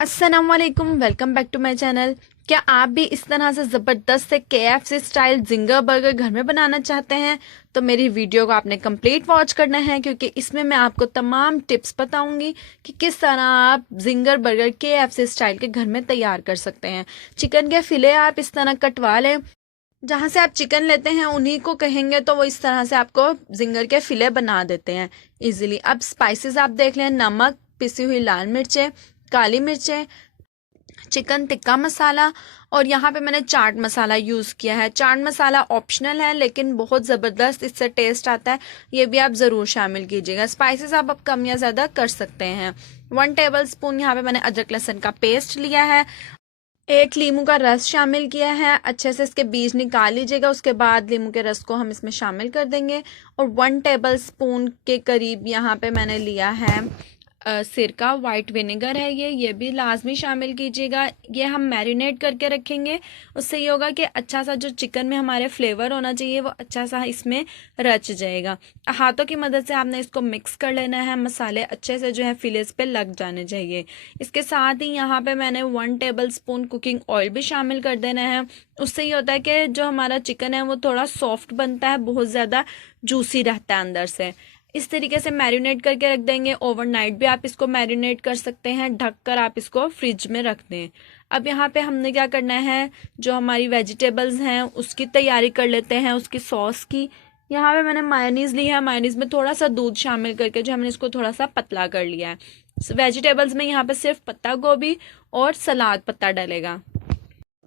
अस्सलाम वालेकुम, welcome back to my channel. क्या आप भी इस तरह से ज़बरदस्त से KFC स्टाइल जिंगर बर्गर घर में बनाना चाहते हैं? तो मेरी वीडियो को आपने कंप्लीट वॉच करना है, क्योंकि इसमें मैं आपको तमाम टिप्स बताऊंगी कि किस तरह आप जिंगर बर्गर KFC स्टाइल के घर में तैयार कर सकते हैं। चिकन के फिले आप इस तरह कटवा लें। जहाँ से आप चिकन लेते हैं उन्हीं को कहेंगे तो वो इस तरह से आपको जिंगर के फिले बना देते हैं इजीली। अब स्पाइसेस आप देख लें, नमक, पिसी हुई लाल मिर्चें, काली मिर्चें, चिकन टिक्का मसाला, और यहाँ पे मैंने चाट मसाला यूज़ किया है। चाट मसाला ऑप्शनल है लेकिन बहुत ज़बरदस्त इससे टेस्ट आता है, ये भी आप ज़रूर शामिल कीजिएगा। स्पाइसेस आप कम या ज़्यादा कर सकते हैं। 1 टेबल स्पून यहाँ पे मैंने अदरक लहसुन का पेस्ट लिया है। 1 लीमू का रस शामिल किया है। अच्छे से इसके बीज निकाल लीजिएगा, उसके बाद लीमू के रस को हम इसमें शामिल कर देंगे। और 1 टेबल स्पून के करीब यहाँ पे मैंने लिया है सिरका, वाइट विनेगर है ये भी लाजमी शामिल कीजिएगा। ये हम मैरिनेट करके रखेंगे, उससे ये होगा कि अच्छा सा जो चिकन में हमारे फ्लेवर होना चाहिए वो अच्छा सा इसमें रच जाएगा। हाथों की मदद से आपने इसको मिक्स कर लेना है, मसाले अच्छे से जो है फिलेस पे लग जाने चाहिए। इसके साथ ही यहाँ पे मैंने 1 टेबल स्पून कुकिंग ऑयल भी शामिल कर देना है। उससे ये होता है कि जो हमारा चिकन है वो थोड़ा सॉफ्ट बनता है, बहुत ज़्यादा जूसी रहता है अंदर से। इस तरीके से मैरिनेट करके रख देंगे। ओवरनाइट भी आप इसको मैरिनेट कर सकते हैं, ढककर आप इसको फ्रिज में रख दें। अब यहाँ पे हमने क्या करना है, जो हमारी वेजिटेबल्स हैं उसकी तैयारी कर लेते हैं, उसकी सॉस की। यहाँ पे मैंने मायोनीज ली है, मायोनीज में थोड़ा सा दूध शामिल करके जो हमने इसको थोड़ा सा पतला कर लिया है। वेजिटेबल्स में यहाँ पे सिर्फ पत्ता गोभी और सलाद पत्ता डलेगा।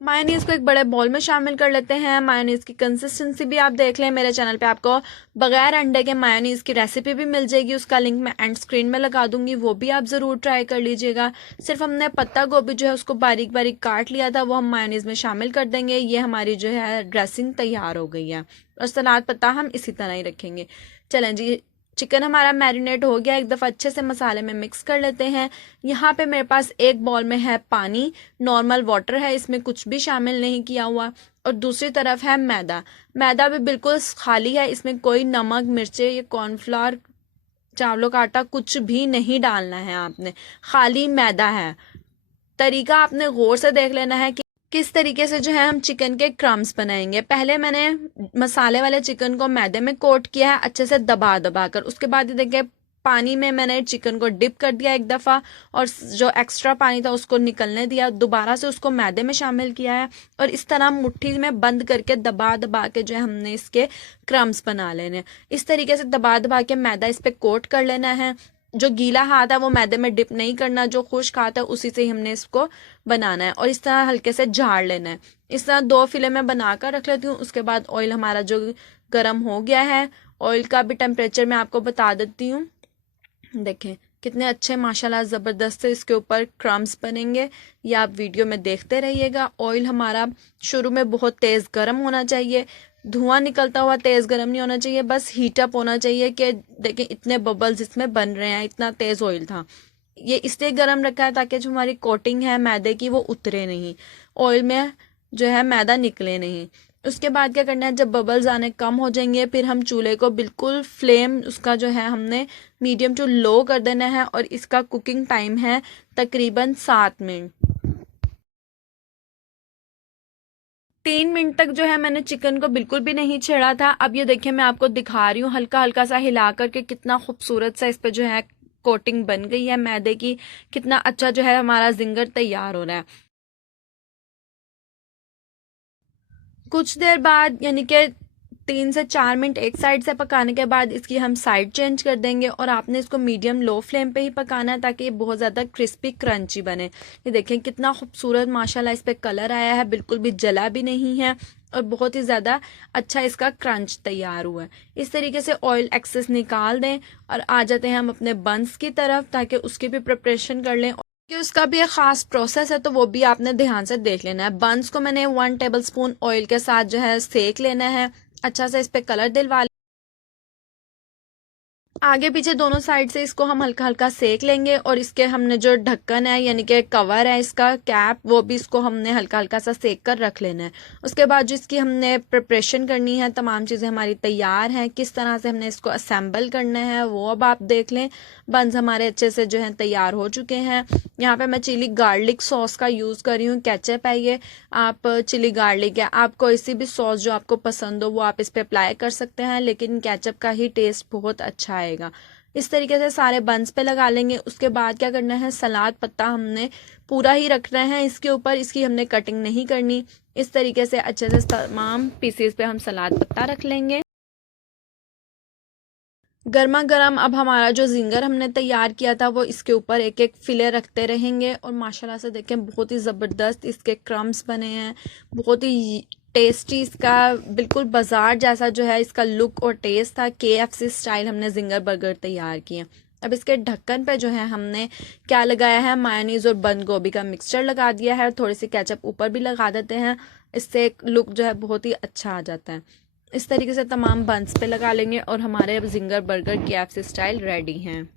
मायोनीज को एक बड़े बॉल में शामिल कर लेते हैं। मायोनीज की कंसिस्टेंसी भी आप देख लें, मेरे चैनल पे आपको बगैर अंडे के मायोनीज की रेसिपी भी मिल जाएगी, उसका लिंक मैं एंड स्क्रीन में लगा दूंगी, वो भी आप ज़रूर ट्राई कर लीजिएगा। सिर्फ हमने पत्ता गोभी जो है उसको बारीक बारीक काट लिया था, वो हम मायोनीज में शामिल कर देंगे। ये हमारी जो है ड्रेसिंग तैयार हो गई है। और सलाद पत्ता हम इसी तरह ही रखेंगे। चलें जी, चिकन हमारा मैरिनेट हो गया, एक दफ़ा अच्छे से मसाले में मिक्स कर लेते हैं। यहाँ पे मेरे पास एक बॉल में है पानी, नॉर्मल वाटर है, इसमें कुछ भी शामिल नहीं किया हुआ। और दूसरी तरफ है मैदा। मैदा भी बिल्कुल खाली है, इसमें कोई नमक, मिर्चे या कॉर्नफ्लावर, चावलों का आटा कुछ भी नहीं डालना है आपने, खाली मैदा है। तरीका आपने गौर से देख लेना है कि किस तरीके से जो है हम चिकन के क्रम्स बनाएंगे। पहले मैंने मसाले वाले चिकन को मैदे में कोट किया है अच्छे से दबा दबा कर। उसके बाद ये देखिए पानी में मैंने चिकन को डिप कर दिया एक दफ़ा, और जो एक्स्ट्रा पानी था उसको निकलने दिया, दोबारा से उसको मैदे में शामिल किया है। और इस तरह मुट्ठी में बंद करके दबा दबा के जो है हमने इसके क्रम्स बना लेने। इस तरीके से दबा दबा के मैदा इस पर कोट कर लेना है। जो गीला हाथ है वो मैदे में डिप नहीं करना, जो खुश्क हाथ है उसी से ही हमने इसको बनाना है। और इस तरह हल्के से झाड़ लेना है। इस तरह 2 फिले में बनाकर रख लेती हूँ। उसके बाद ऑयल हमारा जो गर्म हो गया है, ऑयल का भी टेम्परेचर मैं आपको बता देती हूँ। देखें कितने अच्छे माशाल्लाह ज़बरदस्त से इसके ऊपर क्रम्स बनेंगे, ये आप वीडियो में देखते रहिएगा। ऑयल हमारा शुरू में बहुत तेज़ गर्म होना चाहिए, धुआं निकलता हुआ तेज़ गर्म नहीं होना चाहिए, बस हीट अप होना चाहिए कि देखें इतने बबल्स इसमें बन रहे हैं, इतना तेज़ ऑयल था। ये इसलिए गर्म रखा है ताकि जो हमारी कोटिंग है मैदे की वो उतरे नहीं, ऑयल में जो है मैदा निकले नहीं। उसके बाद क्या करना है, जब बबल्स आने कम हो जाएंगे फिर हम चूल्हे को बिल्कुल फ्लेम उसका जो है हमने मीडियम टू लो कर देना है। और इसका कुकिंग टाइम है तकरीबन 7 मिनट। 3 मिनट तक जो है मैंने चिकन को बिल्कुल भी नहीं छेड़ा था। अब ये देखिए मैं आपको दिखा रही हूँ हल्का हल्का सा हिला करके कितना खूबसूरत सा इस पे जो है कोटिंग बन गई है मैदे की, कितना अच्छा जो है हमारा जिंगर तैयार हो रहा है। कुछ देर बाद यानी कि 3 से 4 मिनट एक साइड से पकाने के बाद इसकी हम साइड चेंज कर देंगे। और आपने इसको मीडियम लो फ्लेम पे ही पकाना है ताकि ये बहुत ज़्यादा क्रिस्पी क्रंची बने। ये देखें कितना खूबसूरत माशाल्लाह इस पे कलर आया है, बिल्कुल भी जला भी नहीं है, और बहुत ही ज़्यादा अच्छा इसका क्रंच तैयार हुआ है। इस तरीके से ऑयल एक्सेस निकाल दें और आ जाते हैं हम अपने बंस की तरफ, ताकि उसकी भी प्रिपरेशन कर लें कि उसका भी एक खास प्रोसेस है, तो वो भी आपने ध्यान से देख लेना है। बंस को मैंने 1 टेबल स्पून ऑयल के साथ जो है सेक लेना है, अच्छा से इस पे कलर दिलवा। आगे पीछे दोनों साइड से इसको हम हल्का हल्का सेक लेंगे और इसके हमने जो ढक्कन है यानी कि कवर है इसका कैप, वो भी इसको हमने हल्का हल्का सा सेक कर रख लेना है। उसके बाद जो इसकी हमने प्रिपरेशन करनी है, तमाम चीज़ें हमारी तैयार हैं, किस तरह से हमने इसको असेंबल करना है वो अब आप देख लें। बंस हमारे अच्छे से जो है तैयार हो चुके हैं। यहाँ पे मैं चिली गार्लिक सॉस का यूज़ कर रही हूँ, केचप है ये, आप चिली गार्लिक है, आप कोई सी भी सॉस जो आपको पसंद हो वो आप इस पर अप्लाई कर सकते हैं, लेकिन केचप का ही टेस्ट बहुत अच्छा आएगा। इस तरीके से सारे बंस पे लगा लेंगे। उसके बाद क्या करना है, सलाद पत्ता हमने पूरा ही रखना है इसके ऊपर, इसकी हमने कटिंग नहीं करनी। इस तरीके से अच्छे से तमाम पीसेस पे हम सलाद पत्ता रख लेंगे। गर्मा गर्म अब हमारा जो जिंगर हमने तैयार किया था वो इसके ऊपर एक एक फिले रखते रहेंगे और माशाल्लाह से देखें बहुत ही ज़बरदस्त इसके क्रम्स बने हैं, बहुत ही टेस्टी, इसका बिल्कुल बाजार जैसा जो है इसका लुक और टेस्ट था। KFC स्टाइल हमने जिंगर बर्गर तैयार किए। अब इसके ढक्कन पे जो है हमने क्या लगाया है, मायोनीज और बंद गोभी का मिक्सचर लगा दिया है, थोड़ी सी केचप ऊपर भी लगा देते हैं, इससे लुक जो है बहुत ही अच्छा आ जाता है। इस तरीके से तमाम बंस पे लगा लेंगे और हमारे अब ginger burger KFC style ready हैं।